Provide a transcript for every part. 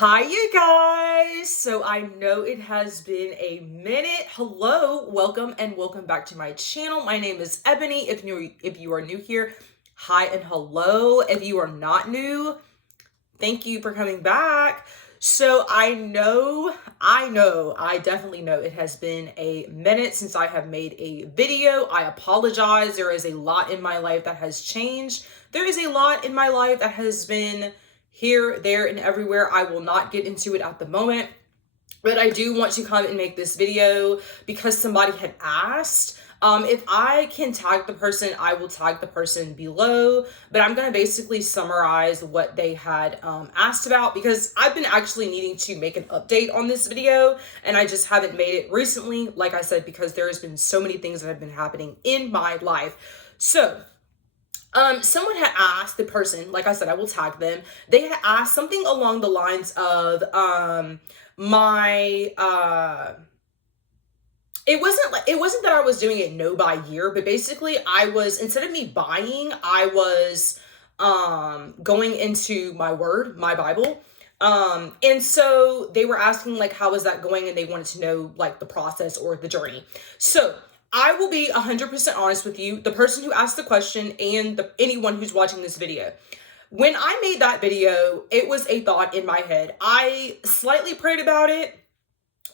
Hi, you guys. So I know it has been a minute. Hello, welcome and welcome back to my channel. My name is Ebony. If you are new here, hi and hello. If you are not new, thank you for coming back. So I definitely know it has been a minute since I have made a video. I apologize. There is a lot in my life that has changed. There is a lot in my life that has been here, there, and everywhere. I will not get into it at the moment, but I do want to come and make this video because somebody had asked. If I can tag the person, I will tag the person below, but I'm going to basically summarize what they had asked about because I've been actually needing to make an update on this video and I just haven't made it recently, like I said, because there has been so many things that have been happening in my life. So someone had asked the person, like I said, I will tag them. They had asked something along the lines of, my, it wasn't that I was doing it no by year, but basically I was, instead of me buying, I was, going into my word, my Bible. And so they were asking like, how is that going? And they wanted to know like the process or the journey. So I will be 100% honest with you, the person who asked the question and anyone who's watching this video. When I made that video, it was a thought in my head. I slightly prayed about it.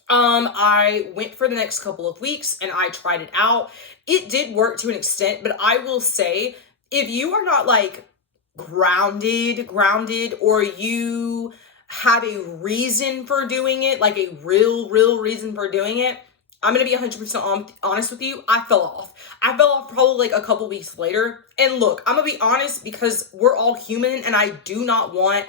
I went for the next couple of weeks and I tried it out. It did work to an extent, but I will say if you are not like grounded, or you have a reason for doing it, like a real reason for doing it, I'm going to be 100% honest with you. I fell off. I fell off probably like a couple weeks later. And look, I'm going to be honest because we're all human and I do not want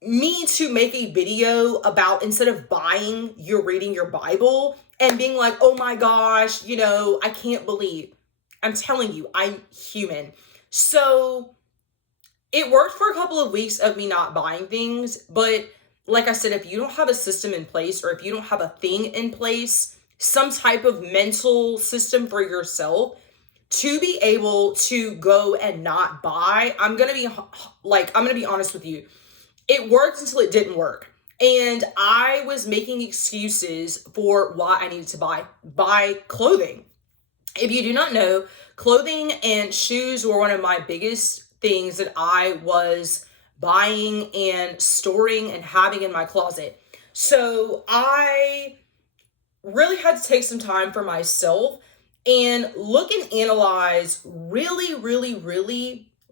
me to make a video about, instead of buying, you're reading your Bible and being like, oh my gosh, I can't believe. I'm telling you, I'm human. So it worked for a couple of weeks of me not buying things. But like I said, if you don't have a system in place or if you don't have a thing in place, some type of mental system for yourself to be able to go and not buy, I'm going to be honest with you. It worked until it didn't work. And I was making excuses for why I needed to buy clothing. If you do not know, clothing and shoes were one of my biggest things that I was buying and storing and having in my closet. So I really had to take some time for myself and look and analyze really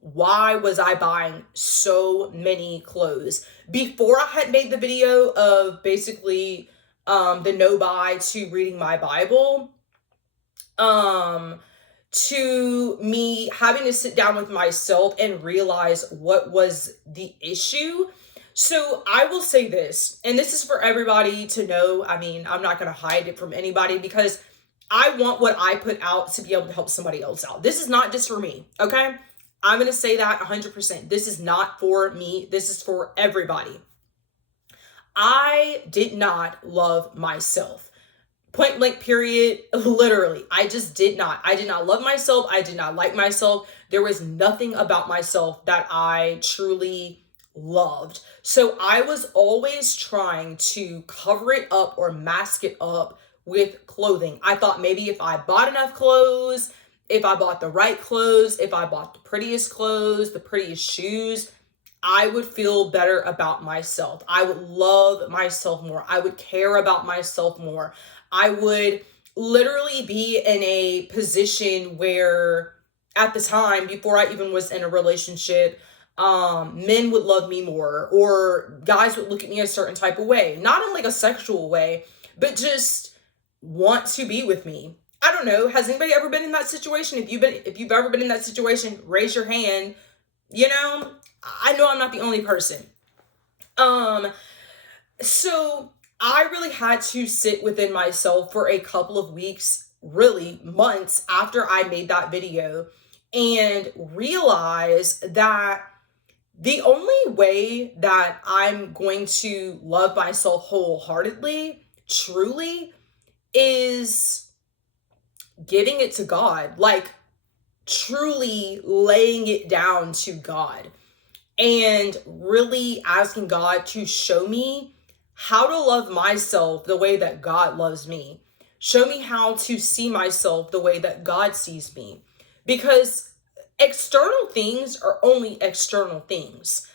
why was I buying so many clothes. Before I had made the video of basically the no buy to reading my Bible, to me having to sit down with myself and realize what was the issue. So I will say this, and this is for everybody to know. I mean, I'm not going to hide it from anybody because I want what I put out to be able to help somebody else out. This is not just for me, okay? I'm going to say that 100%. This is not for me. This is for everybody. I did not love myself. Point blank, period. Literally, I just did not. I did not love myself. I did not like myself. There was nothing about myself that I truly loved. So I was always trying to cover it up or mask it up with clothing. I thought maybe if I bought enough clothes, if I bought the right clothes, if I bought the prettiest clothes, the prettiest shoes, I would feel better about myself. I would love myself more. I would care about myself more. I would literally be in a position where at the time, before I even was in a relationship, men would love me more or guys would look at me a certain type of way, not in like a sexual way, but just want to be with me. I don't know. Has anybody ever been in that situation? If you've ever been in that situation, raise your hand. I know I'm not the only person. So I really had to sit within myself for a couple of weeks, really months after I made that video and realize that the only way that I'm going to love myself wholeheartedly, truly, is giving it to God, like truly laying it down to God. and really asking God to show me how to love myself the way that God loves me. Show me how to see myself the way that God sees me. Because external things are only external things.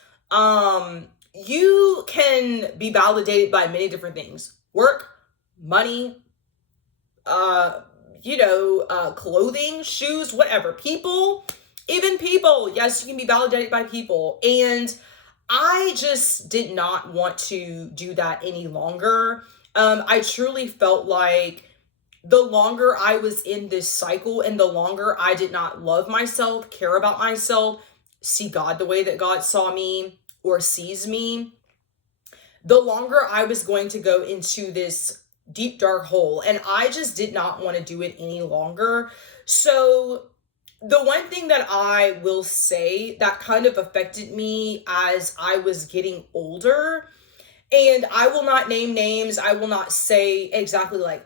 You can be validated by many different things: work, money, uh, clothing, shoes, whatever. People, even people. Yes, you can be validated by people. And I just did not want to do that any longer. I truly felt like the longer I was in this cycle and the longer I did not love myself, care about myself, see God the way that God saw me or sees me, the longer I was going to go into this deep dark hole. And I just did not want to do it any longer. So the one thing that I will say that kind of affected me as I was getting older, and I will not name names, I will not say exactly like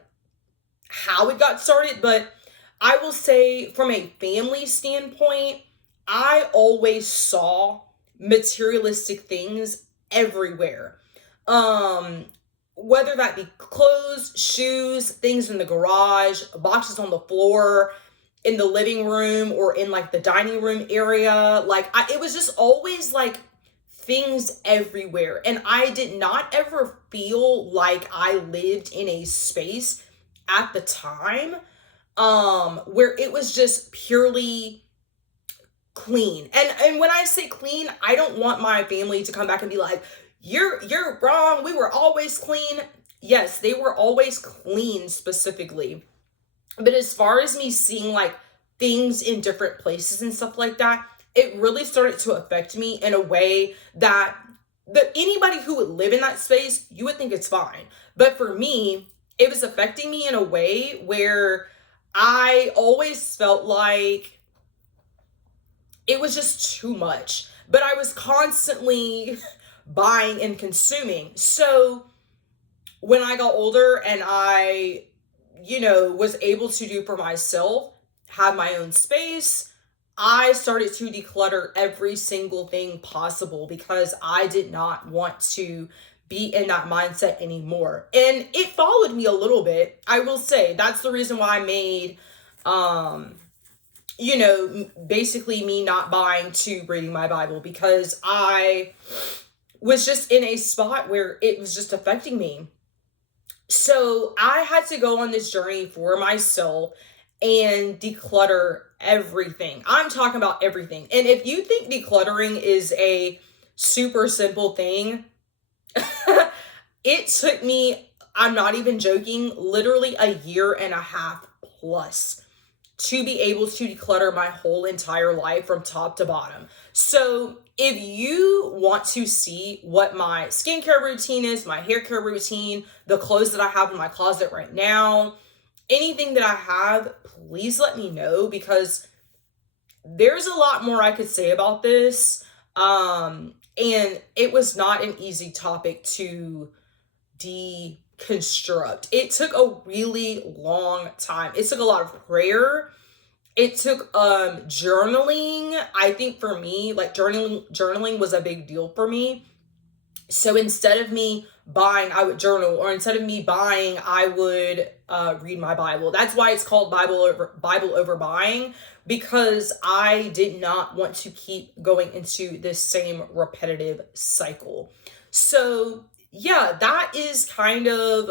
how it got started, but I will say from a family standpoint, I always saw materialistic things everywhere. Um, Whether that be clothes, shoes, things in the garage, boxes on the floor, in the living room, or in like the dining room area. It was just always like things everywhere. And I did not ever feel like I lived in a space at the time where it was just purely clean. And when I say clean, I don't want my family to come back and be like, you're wrong, we were always clean. Yes, they were always clean specifically. But as far as me seeing like things in different places and stuff like that, it really started to affect me in a way that anybody who would live in that space, you would think it's fine. But for me, it was affecting me in a way where I always felt like it was just too much. But I was constantly buying and consuming. So when I got older and I, was able to do for myself, have my own space, I started to declutter every single thing possible because I did not want to be in that mindset anymore. And it followed me a little bit. I will say that's the reason why I made, basically me not buying to reading my Bible, because I was just in a spot where it was just affecting me. So I had to go on this journey for myself and declutter everything. I'm talking about everything. And if you think decluttering is a super simple thing, it took me, I'm not even joking, literally a year and a half plus to be able to declutter my whole entire life from top to bottom. So if you want to see what my skincare routine is, my hair care routine, the clothes that I have in my closet right now, anything that I have, please let me know, because there's a lot more I could say about this. And it was not an easy topic to deconstruct. It took a really long time. It took a lot of prayer. It took journaling. I think for me, like journaling was a big deal for me. So instead of me buying, I would journal, or instead of me buying, I would read my Bible. That's why it's called Bible over buying, because I did not want to keep going into this same repetitive cycle. So yeah, that is kind of,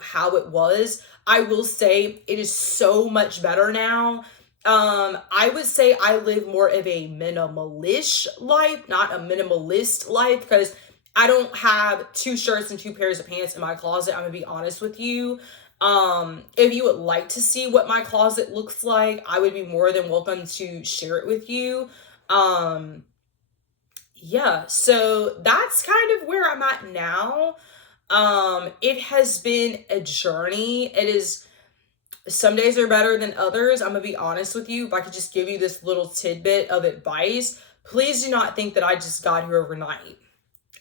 how it was. I will say it is so much better now. I would say I live more of a minimalish life, not a minimalist life, because I don't have 2 shirts and 2 pairs of pants in my closet. I'm gonna be honest with you. If you would like to see what my closet looks like, I would be more than welcome to share it with you. Yeah, so that's kind of where I'm at now. It has been a journey. It is, some days are better than others. I'm gonna be honest with you. If I could just give you this little tidbit of advice, please do not think that I just got here overnight.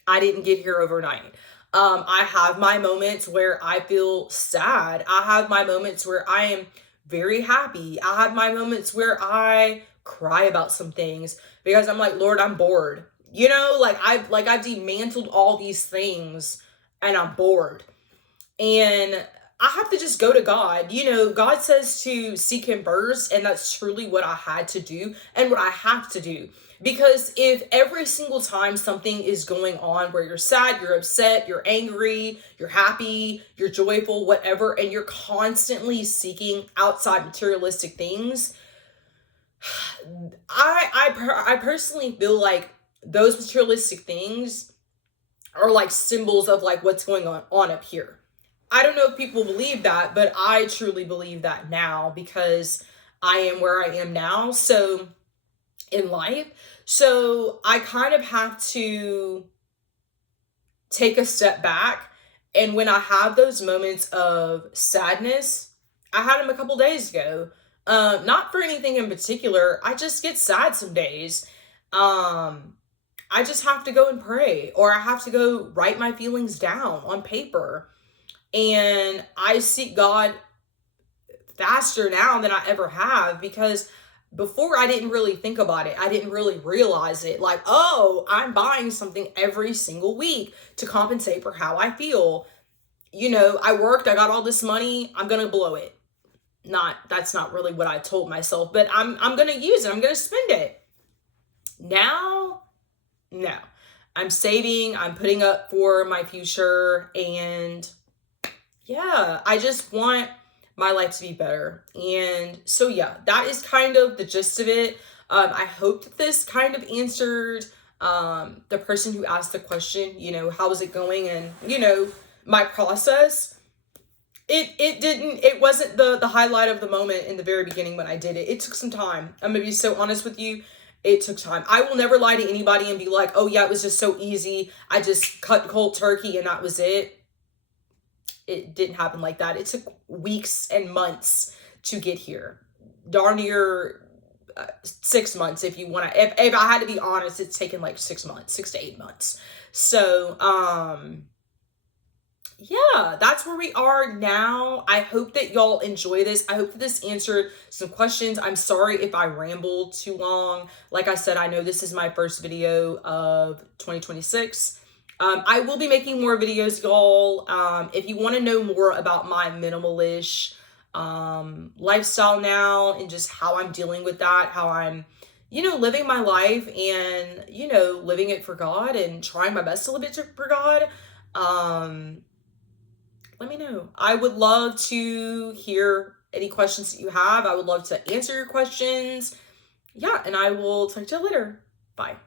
I didn't get here overnight. I have my moments where I feel sad. I have my moments where I am very happy. I have my moments where I cry about some things because I'm like, Lord, I'm bored. You know, I've dismantled all these things and I'm bored. And I have to just go to God. You know, God says to seek him first, and that's truly what I had to do and what I have to do. Because if every single time something is going on where you're sad, you're upset, you're angry, you're happy, you're joyful, whatever, and you're constantly seeking outside materialistic things, I personally feel like those materialistic things are like symbols of like what's going on up here. I don't know if people believe that, but I truly believe that now because I am where I am now. So in life, so I kind of have to take a step back. And when I have those moments of sadness, I had them a couple days ago. Not for anything in particular. I just get sad some days. I just have to go and pray, or I have to go write my feelings down on paper. And I seek God faster now than I ever have because before I didn't really think about it. I didn't really realize it. Like, oh, I'm buying something every single week to compensate for how I feel. You know, I worked, I got all this money, I'm going to blow it. That's not really what I told myself, but I'm going to use it. I'm going to spend it. Now, no. I'm saving, I'm putting up for my future, and yeah, I just want my life to be better. And so, yeah, that is kind of the gist of it. I hope that this kind of answered the person who asked the question, you know, how is it going? And, you know, my process. It wasn't the highlight of the moment in the very beginning when I did it. It took some time. I'm gonna be so honest with you. It took time. I will never lie to anybody and be like, oh yeah, it was just so easy. I just cut cold turkey and that was it. It didn't happen like that. It took weeks and months to get here. Darn near 6 months if you want to. If I had to be honest, it's taken like 6 months, 6 to 8 months. So, yeah, that's where we are now. I hope that y'all enjoy this. I hope that this answered some questions. I'm sorry if I rambled too long. Like I said, I know this is my first video of 2026. I will be making more videos, y'all. If you want to know more about my minimalish lifestyle now and just how I'm dealing with that, how I'm, you know, living my life and, you know, living it for God and trying my best to live it for God, let me know. I would love to hear any questions that you have. I would love to answer your questions. Yeah, and I will talk to you later. Bye.